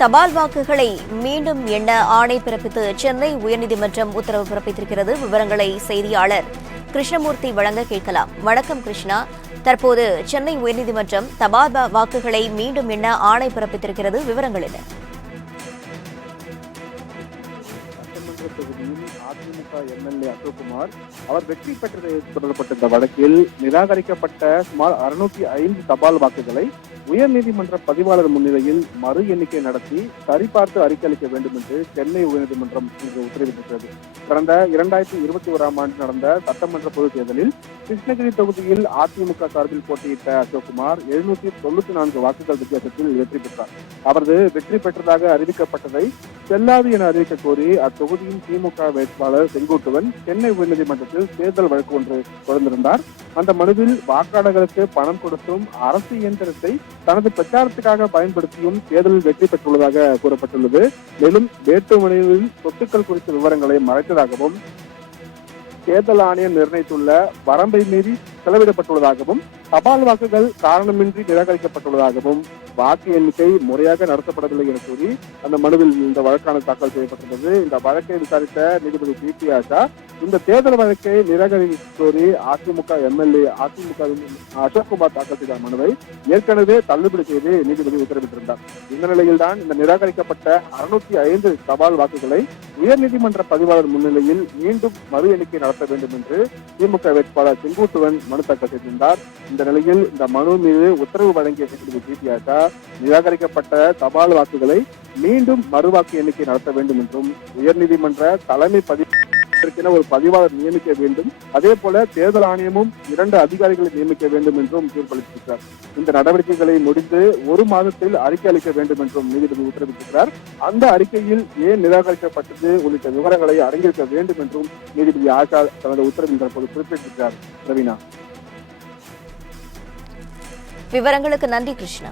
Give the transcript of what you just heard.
தபால் வாக்குகளை மீண்டும் எண்ண ஆணை பிறப்பித்து சென்னை உயர்நீதிமன்றம் உத்தரவு பிறப்பித்திருக்கிறது. விவரங்களை செய்தியாளர் கிருஷ்ணமூர்த்தி வழங்க கேட்கலாம். வணக்கம் கிருஷ்ணா. தற்போது சென்னை உயர்நீதிமன்றம் தபால் வாக்குகளை மீண்டும் எண்ண ஆணை பிறப்பித்திருக்கிறது. விவரங்கள் என்ன? அதிமுக எம்எல்ஏ அசோக்குமார் அவர் வெற்றி பெற்றதை தொடரப்பட்ட இந்த வழக்கில் நிராகரிக்கப்பட்ட சுமார் 605 தபால் வாக்குகளை உயர்நீதிமன்ற பதிவாளர் முன்னிலையில் மறு எண்ணிக்கை நடத்தி சரிபார்த்து அறிக்கை அளிக்க வேண்டும் என்று சென்னை உயர்நீதிமன்றம் இன்று உத்தரவிட்டிருக்கிறது. கடந்த 2021 ஆண்டு நடந்த சட்டமன்ற பொதுத் தேர்தலில் கிருஷ்ணகிரி தொகுதியில் அதிமுக சார்பில் போட்டியிட்ட அசோக்குமார் 794 வாக்குகள் வித்தியாசத்தில் வெற்றி பெற்றார். அவரது வெற்றி பெற்றதாக அறிவிக்கப்பட்டதை செல்லாது என அறிவிக்க கோரி அத்தொகுதியின் திமுக வேட்பாளர் செங்கோட்டுவன் சென்னை உயர்நீதிமன்றத்தில் தேர்தல் வழக்கு ஒன்று தொடர்ந்திருந்தார். அந்த மனுவில் வாக்காளர்களுக்கு பணம் கொடுத்தும் அரசு இயந்திரத்தை தனது பிரச்சாரத்துக்காக பயன்படுத்தியும் தேர்தலில் வெற்றி பெற்றுள்ளதாக கூறப்பட்டுள்ளது. மேலும் வேட்புமனுவில் சொத்துக்கள் குறித்த விவரங்களை மறைத்ததாகவும் தேர்தல் ஆணையம் நிர்ணயித்துள்ள வரம்பை மீறி செலவிடப்பட்டுள்ளதாகவும் தபால் வாக்குகள் காரணமின்றி நிராகரிக்கப்பட்டுள்ளதாகவும் வாக்கு எண்ணிக்கை முறையாக நடத்தப்படவில்லை என கூறி அந்த மனுவில் இந்த வழக்கானது தாக்கல் செய்யப்பட்டுள்ளது. இந்த வழக்கை விசாரித்த நீதிபதி பி.பி. ஆஷா இந்த தேர்தல் வழக்கை நிராகரிக்க கோரி அதிமுக எம்எல்ஏ அசோக்குமார் தாக்கல் செய்த மனுவை ஏற்கனவே தள்ளுபடி செய்து நீதிபதி உத்தரவிட்டிருந்தார். இந்த நிலையில்தான் இந்த நிராகரிக்கப்பட்ட 605 தபால் வாக்குகளை உயர்நீதிமன்ற பதிவாளர் முன்னிலையில் மீண்டும் மறு எண்ணிக்கை நடத்த வேண்டும் என்று திமுக வேட்பாளர் செங்கோட்டுவன் மனு தாக்கல் செய்திருந்தார். இந்த நிலையில் இந்த மனு மீது உத்தரவு வழங்கிய நீதிபதி பி.பி. ஆஷா நிராகரிக்கப்பட்ட தபால் வாக்குகளை மீண்டும் மறுவாக்கு எண்ணிக்கை நடத்த வேண்டும் என்றும் உயர்நீதிமன்ற தலைமை ஒரு பதிவாளர் நியமிக்க வேண்டும், அதே போல தேர்தல் ஆணையமும் 2 அதிகாரிகளை நியமிக்க வேண்டும் என்றும் தீர்ப்பளித்திருக்கிறார். இந்த நடவடிக்கைகளை முடிந்து 1 மாதத்தில் அறிக்கை அளிக்க வேண்டும் என்றும் நீதிபதி உத்தரவிட்டிருக்கிறார். அந்த அறிக்கையில் ஏன் நிராகரிக்கப்பட்டது உள்ளிட்ட விவரங்களை அடங்கியிருக்க வேண்டும் என்றும் நீதிபதி ஆஷா தனது உத்தரவின் தற்போது குறிப்பிட்டிருக்கிறார். ரவீனா, விவரங்களுக்கு நன்றி கிருஷ்ணா.